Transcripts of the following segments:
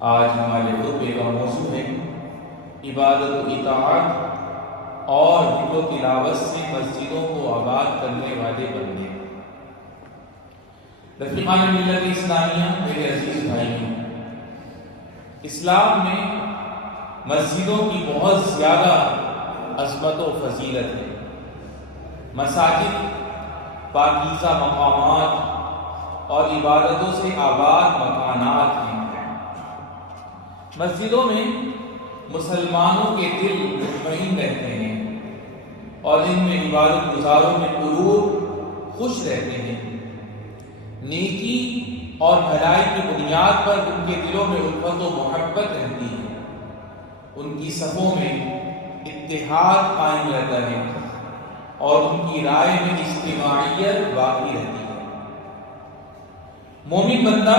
آج ہمارے خطبے کا موضوع ہے عبادت و اطاعت اور ذکر و تلاوت سے مسجدوں کو آباد کرنے والے بندے۔ رفیقان ملت اسلامیہ، میرے عزیز بھائیوں، اسلام میں مسجدوں کی بہت زیادہ عظمت و فضیلت ہے۔ مساجد پاکیزہ مقامات اور عبادتوں سے آباد مکانات ہیں۔ مسجدوں میں مسلمانوں کے دل مطمئن رہتے ہیں اور ان میں عبادت گزاروں میں قلوب خوش رہتے ہیں۔ نیکی اور بھلائی کی بنیاد پر ان کے دلوں میں الفت و محبت رہتی ہے، ان کی صفوں میں اتحاد قائم رہتا ہے اور ان کی رائے میں اجتماعیت باقی رہتی ہے۔ مومن بندہ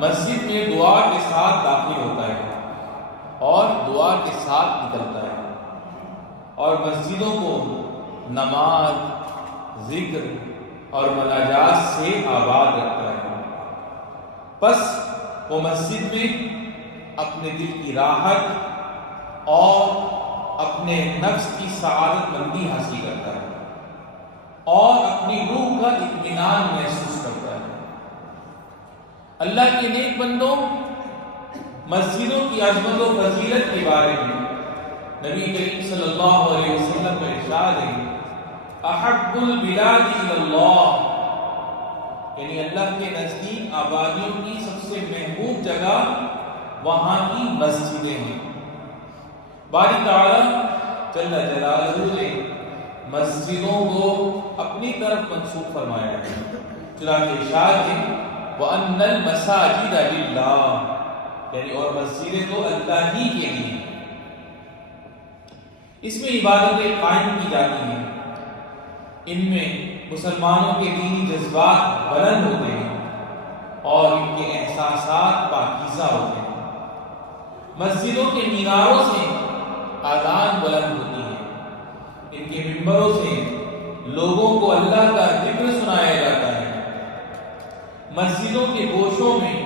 مسجد میں دعا کے ساتھ داخل ہوتا ہے اور دعا کے ساتھ نکلتا ہے، اور مسجدوں کو نماز، ذکر اور مناجات سے آباد رکھتا ہے۔ پس وہ مسجد میں اپنے دل کی راحت اور اپنے نفس کی سعادت مندی حاصل کرتا ہے اور اپنی روح کا اطمینان محسوس کرتا ہے۔ اللہ کے نیک بندوں، مسجدوں کی عظمت و فضیلت کے بارے میں نبی کریم صلی اللہ علیہ وسلم کا ارشاد ہے، احب البلاد الی اللہ، یعنی اللہ کے نزدیک آبادیوں کی سب سے محبوب جگہ وہاں کی مسجدیں ہیں۔ باری تعالیٰ جل جلالہ نے مسجدوں کو اپنی طرف منسوب فرمایا ہے، چنانچہ ارشاد ہے وَأَنَّ الْمَسَاجِدَ لِلَّهِ، یعنی اور مسجدیں تو اللہ ہی کے لیے۔ اس میں عبادتیں قائم کی جاتی ہیں، ان میں مسلمانوں کے دینی جذبات بلند ہوتے ہیں اور ان کے احساسات پاکیزہ ہوتے ہیں۔ مسجدوں کے میناروں سے اذان بلند ہوتی ہے، ان کے ممبروں سے لوگوں کو اللہ کا ذکر سنایا جاتا ہے۔ مسجدوں کے گوشوں میں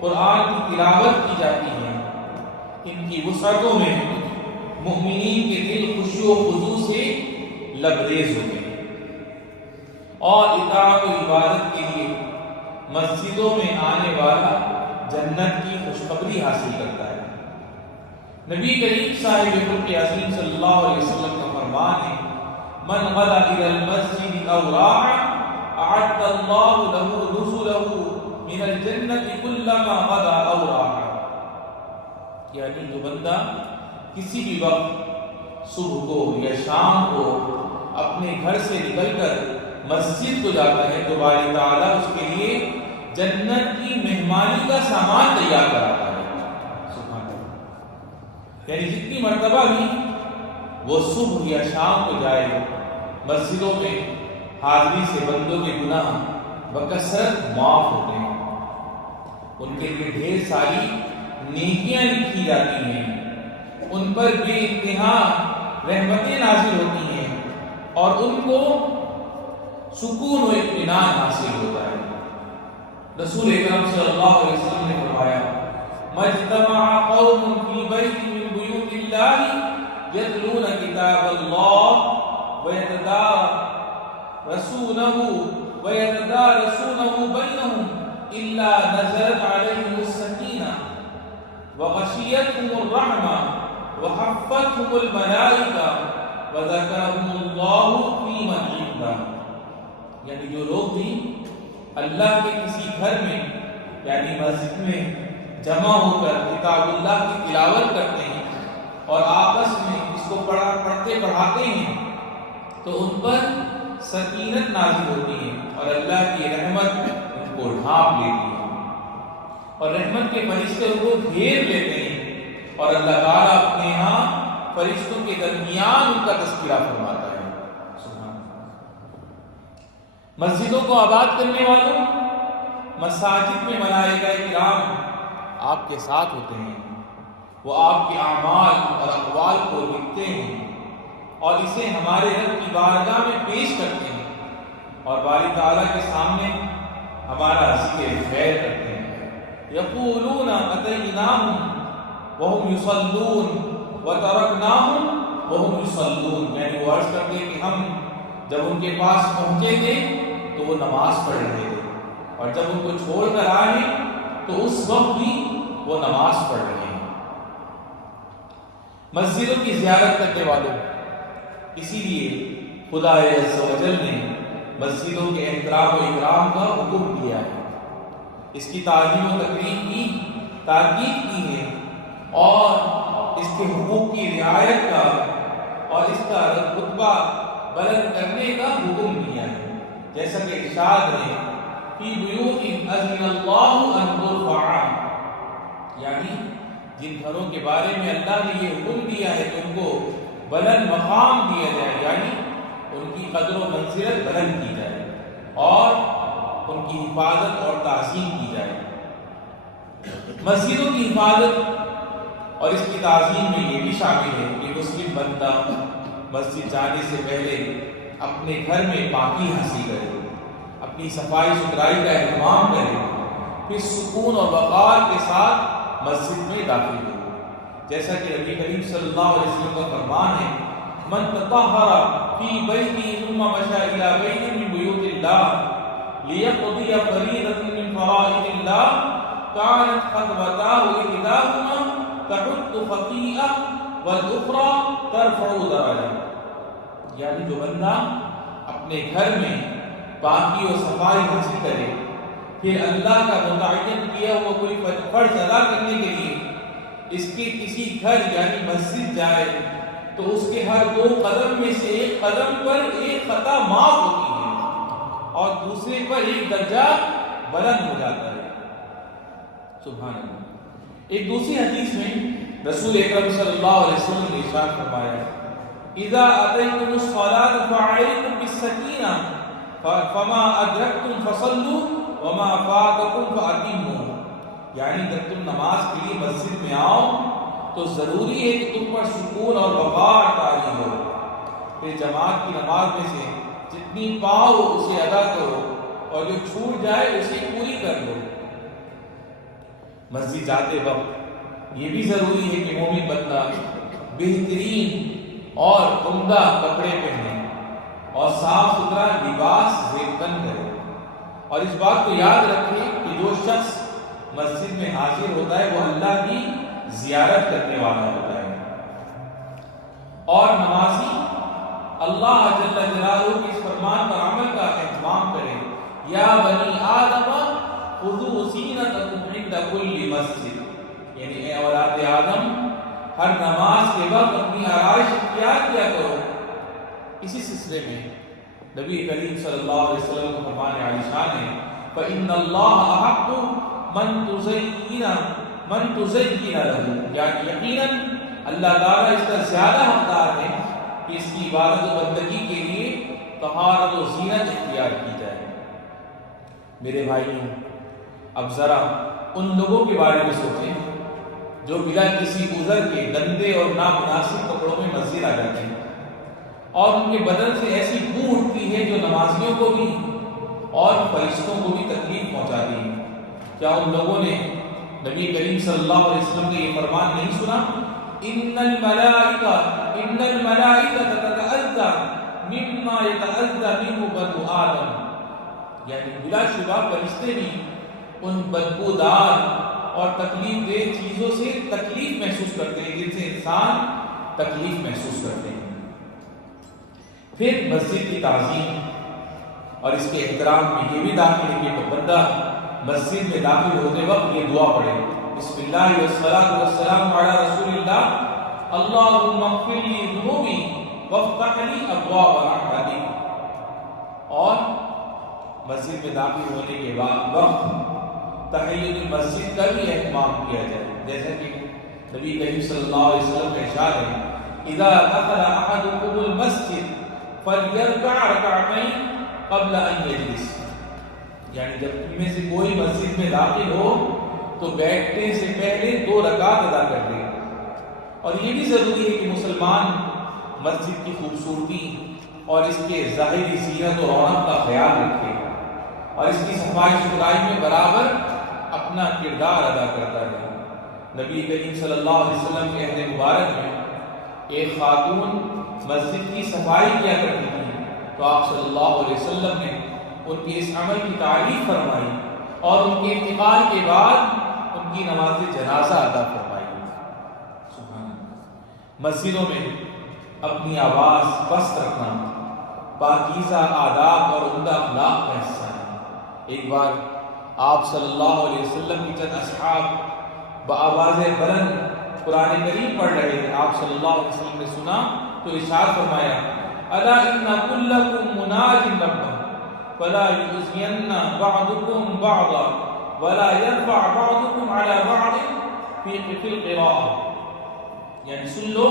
قرآن کی تلاوت کی جاتی ہے، ان کی وسعتوں میں مؤمنین کے دل خشوع و خضوع سے لبریز ہوتے ہیں، اور اطاعت و عبادت کے لیے مسجدوں میں آنے والا جنت کی خوشخبری حاصل کرتا ہے۔ نبی کریم صاحب خلق عظیم صلی اللہ علیہ وسلم کا فرمان ہے، من غدا الی المسجد او راع اعد اللہ له نزله من الجنت كلما غدا او راع، یعنی جو بندہ کسی بھی وقت صبح کو یا شام کو اپنے گھر سے نکل کر مسجد کو جاتا ہے تو باری تعالیٰ اس کے لیے جنت کی مہمانی کا سامان تیار کراتا ہے۔ سبحان اللہ، یعنی جتنی مرتبہ بھی وہ صبح یا شام کو جائے مسجدوں میں حاضری سے بندوں کے گناہ بکثرت معاف ہوتے ہیں، ان کے لیے ڈھیر ساری نیکیاں لکھی جاتی ہیں، ان پر بے انتہا رحمتیں نازل ہوتی ہیں اور ان کو سکون و اطمینان حاصل ہوتا ہے۔ رسول اکرم صلی اللہ علیہ وسلم نے فرمایا، مجتمع قوم فی بیت من بیوت اللہ یتلون کتاب اللہ ویتدارسونہ بینہم الا نزلت علیہم السکینہ وغشیتہم الرحمہ وحفتہم الملائکہ وذکرہم اللہ فی من عندہ، یعنی جو لوگ بھی اللہ کے کسی گھر میں یعنی مسجد میں جمع ہو کر کتاب اللہ کی تلاوت کرتے ہیں اور آپس میں اس کو پڑھتے پڑھاتے ہیں تو ان پر سکینت نازل ہوتی ہے اور اللہ کی رحمت ان کو ڈھانپ لیتی ہے اور رحمت کے فرشتے ان کو گھیر لیتے ہیں اور اللہ تعالیٰ اپنے ہاں فرشتوں کے درمیان ان کا تذکرہ فرماتا ہے۔ مسجدوں کو آباد کرنے والوں، مساجد میں ملائکہ کرام آپ کے ساتھ ہوتے ہیں، وہ آپ کے اعمال اور اقوال کو لکھتے ہیں اور اسے ہمارے رب کی بارگاہ میں پیش کرتے ہیں اور باری تعالیٰ کے سامنے ہمارا ذکر خیر کرتے ہیں۔ یقولون اتیناہم وہم یصلون وترکناہم وہم یصلون، یعنی وہ عرض کرتے کہ ہم جب ان کے پاس پہنچے تھے تو وہ نماز پڑھ رہے تھے، اور جب ان کو چھوڑ کر آئے تو اس وقت بھی وہ نماز پڑھ رہے ہیں۔ مسجدوں کی زیارت کرنے والوں، اسی لیے خدا عز و جل نے مسجدوں کے احترام و اکرام کا حکم دیا ہے، اس کی تعظیم و تقریب کی تاکید کی ہے، اور اس کے حقوق کی رعایت کا اور اس کا رتبہ بلند کرنے کا حکم دیا ہے، جیسا کہ ارشاد ہے فی بیوت اذن اللہ ان ترفع، یعنی جن گھروں کے بارے میں اللہ نے یہ حکم دیا ہے کہ ان کو بلند مقام دیا جائے، یعنی ان کی قدر و منزلت بلند کی جائے اور ان کی حفاظت اور تعظیم کی جائے۔ مسجدوں کی حفاظت اور اس کی تعظیم میں یہ بھی شامل ہے کہ مسلم بندہ مسجد جانے سے پہلے اپنے گھر میں پاکی حاصل کرے، اپنی صفائی ستھرائی کا اہتمام کرے، پھر سکون اور وقار کے ساتھ مسجد میں داخل ہو، جیسا کہ نبی کریم صلی اللہ علیہ وسلم کا فرمان ہے من تطہر فی بیتی ثم مشى الی بیت من بیوت اللہ لیقضی فریضۃ من فرائض اللہ كانت خطوتاه احداهما تحط خطیئہ والاخرى ترفع درجہ، یعنی جو بندہ اپنے گھر میں پاکی و صفائی حاصل کرے، پھر اللہ کا متعین کیا ہوا کوئی فرض ادا کرنے کے لیے اس کے کسی گھر یعنی مسجد جائے تو اس کے ہر 2 قدم میں سے ایک قدم پر ایک خطا معاف ہوتی ہے اور دوسرے پر ایک درجہ بلند ہو جاتا ہے۔ سبحان اللہ۔ ایک دوسری حدیث میں رسول اکرم صلی اللہ علیہ وسلم نے ارشاد فرمایا اذا اتیتم الصلاة فعلیکم بالسکینہ فما ادرکتم فصلوا وما فاتکم فاتموا، یعنی جب تم نماز کے لیے مسجد میں آؤ تو ضروری ہے کہ تم پر سکون اور وقار طاری ہو، پھر جماعت کی نماز میں سے جتنی پاؤ اسے ادا کرو اور جو چھوٹ جائے اسے پوری کر لو۔ مسجد جاتے وقت یہ بھی ضروری ہے کہ مومن بندہ بہترین اور عمدہ کپڑے پہنے اور صاف ستھرا لباس زیبتن کرے، اور اس بات کو یاد رکھے کہ جو شخص مسجد میں حاضر ہوتا ہے وہ اللہ کی زیارت کرنے والا ہوتا ہے، اور نمازی اللہ جل جلالہ کے اس فرمان پر عمل کا اہتمام کرے یا بنی آدم خذوا زینتکم عند کل مسجد، یعنی اے اولاد آدم ہر نماز کے وقت اپنی آرائش اختیار کیا کرو۔ اسی سلسلے میں نبی کریم صلی اللہ علیہ وسلم کا فرمان عالی شان ہے فإن اللہ احق من تزین له، یعنی یقیناً اللہ تعالیٰ اس کا زیادہ حقدار ہے کہ اس کی عبادت و بندگی کے لیے طہارت و زینت اختیار کی جائے۔ میرے بھائیوں، اب ذرا ان لوگوں کے بارے میں سوچیں جو بلا کسی عذر کے گندے اور نامناسب کپڑوں میں مسجد آ جاتے ہیں اور ان کے بدن سے ایسی بو اٹھتی ہے جو نمازیوں کو بھی اور فرشتوں کو بھی تکلیف پہنچاتی ہے۔ کیا ان لوگوں نے نبی کریم صلی اللہ علیہ وسلم کا یہ فرمان نہیں سنا ان الملائکہ تتأذی مما یتأذی منہ بنو آدم، یعنی بلا شبہ فرشتے بھی ان بدبودار اور تکلیف دہ چیزوں سے تکلیف محسوس کرتے ہیں جن سے انسان تکلیف محسوس کرتے ہیں۔ پھر مسجد کی تعظیم اور اس کے احترام میں یہ بھی داخل ہے کہ بندہ مسجد میں داخل ہوتے وقت یہ دعا پڑھے بسم اللہ والصلاۃ والسلام علی رسول اللہ اللہم اغفر لی ذنوبی وافتح لی ابواب رحمتک، اور مسجد میں داخل ہونے کے بعد وقت تحیۃ المسجد کا بھی اہتمام کیا جائے، جیسا کہ نبی کریم صلی اللہ علیہ وسلم کا ارشاد ہے اذا دخل احدکم المسجد فلیرکع رکعتین قبل ان یجلس، یعنی جب تم میں سے کوئی مسجد میں داخل ہو تو بیٹھنے سے پہلے 2 رکعت ادا کر لے۔ اور یہ بھی ضروری ہے کہ مسلمان مسجد کی خوبصورتی اور اس کے ظاہری زینت و رونق کا خیال رکھے اور اس کی صفائی ستھرائی میں برابر اپنا کردار ادا کرتا رہے۔ نبی کریم صلی اللہ علیہ وسلم کے عہد مبارک میں ایک خاتون مسجد کی صفائی کیا کرتی تھی، تو آپ صلی اللہ علیہ وسلم نے ان کے اس عمل کی تعریف فرمائی اور ان کے انتقال کے بعد ان کی نماز جنازہ ادا فرمائی۔ سبحان اللہ۔ مسجدوں میں اپنی آواز پست رکھنا پاکیزہ آداب اور عمدہ اخلاق کا حصہ ہے۔ ایک بار آپ صلی اللہ علیہ وسلم کی چند اصحاب بآواز بلند قرآن کریم پڑھ رہے تھے۔ آپ صلی اللہ علیہ وسلم نے سنا تو ارشاد فرمایا، الا ان کلکم مناج ربہ فلا یؤذین بعضکم بعضا ولا یرفع بعضکم علی بعض فی القراءۃ، یعنی سن لو،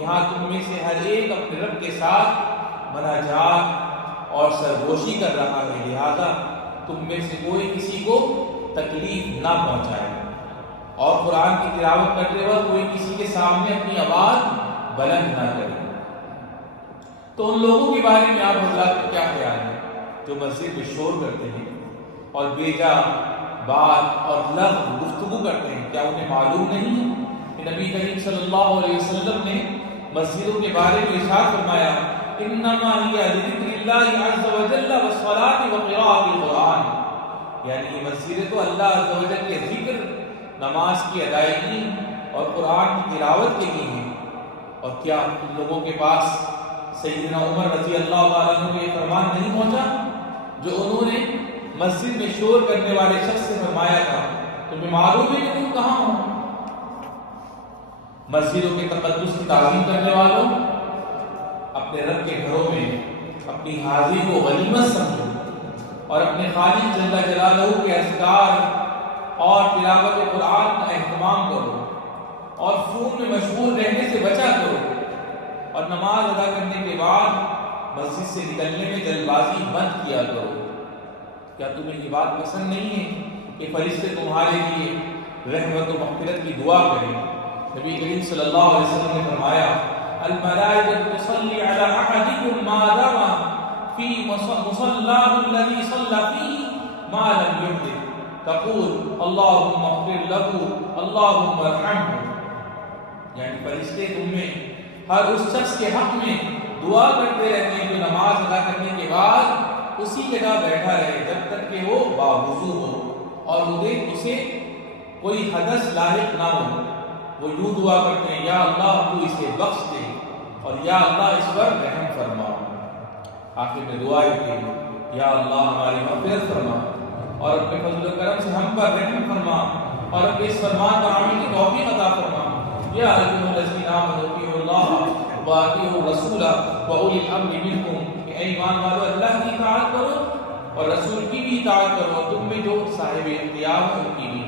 یہاں تم میں سے ہر ایک اپنے رب کے ساتھ مناجات اور سرگوشی کر رہا ہے، لہذا تم میں سے کوئی کسی کو تکلیف نہ پہنچائے، اور قرآن کی تلاوت کرتے وقت کوئی کسی کے سامنے اپنی آواز بلند نہ کرے۔ تو ان لوگوں کے بارے میں آپ حضرات کا کیا خیال ہے جو مسجد میں شور کرتے ہیں اور بیجا بات اور لغو گفتگو کرتے ہیں؟ کیا انہیں معلوم نہیں ہے کہ نبی کریم صلی اللہ علیہ وسلم نے مسجدوں کے بارے میں ارشاد فرمایا، انما ہی لذکر اللہ عز وجل والصلاۃ وقراءۃ القرآن، یعنی یہ مسجدیں تو اللہ عز وجل کے ذکر، نماز کی ادائیگی اور قرآن کی تلاوت کے لیے ہیں۔ اور کیا ان لوگوں کے پاس سیدنا عمر رضی اللہ تعالیٰ عنہ کو یہ فرمان نہیں پہنچا جو انہوں نے مسجد میں شور کرنے والے شخص سے فرمایا تھا، تمہیں معلوم ہے کہ تم کہاں ہو؟ مسجدوں کے تقدس کی تعظیم کرنے والوں، اپنے رب کے گھروں میں اپنی حاضری کو غنیمت سمجھو اور اپنے خالق جل جلالہ کے اذکار اور تلاوت قرآن کا اہتمام کرو، اور فون میں مشغول رہنے سے بچا کرو، اور نماز ادا کرنے کے بعد مسجد سے نکلنے میں جلد بازی بند کیا کرو۔ کیا تمہیں یہ بات پسند نہیں ہے کہ فرشتے تمہارے لیے رحمت و مغفرت کی دعا کریں؟ نبی کریم صلی اللہ علیہ وسلم نے فرمایا، الملائکۃ تصلی علی احدکم ما دام فی مصلاه الذی صلی فیہ ما لم یحدث تقول اللہم اغفر له اللہم ارحمہ، یعنی فرشتے تم میں ہر اس شخص کے حق میں دعا کرتے رہتے ہیں جو نماز ادا کرنے کے بعد اسی جگہ بیٹھا رہے جب تک کہ وہ باوضو ہو اور اسے کوئی حدث لاحق نہ ہو۔ وہ یوں دعا کرتے ہیں، یا اللہ تو اسے بخش دے اور یا اللہ اس پر رحم فرما۔ آخر میں دعا ہے کہ یا اللہ ہماری مغفرت فرما اور اپنے فضل و کرم سے ہم پر رحم فرما اور اپنے اس فرمان پر عمل کی توفیق عطا فرما۔ یا ایھا الذین آمنوا اطیعوا اللہ واطیعوا الرسول واولی الامر منکم، کہ اے ایمان والو اللہ کی اطاعت کرو اور رسول کی بھی اطاعت کرو، اور تم میں جو صاحب اختیار ہیں ان کی بھی۔